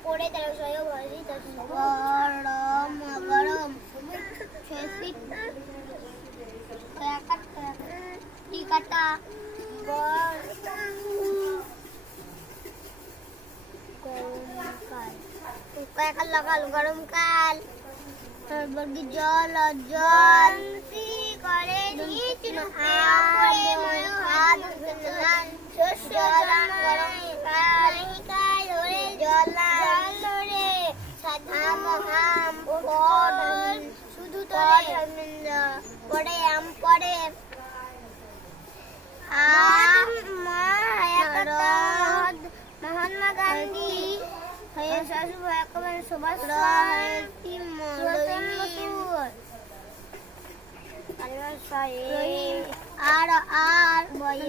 পড়ে তারা সবাই ভাজি গরম গরম শেষিক টিকাটা গরমকাল লাগাল গরমকাল বর্গি জল জল করে দিয়েছিল শস্য গরমকাল ধরে জল ধরে আম শুধু পড়ে আম পড়ে মহাত্মা গান্ধী সুভাষ আর আর বয়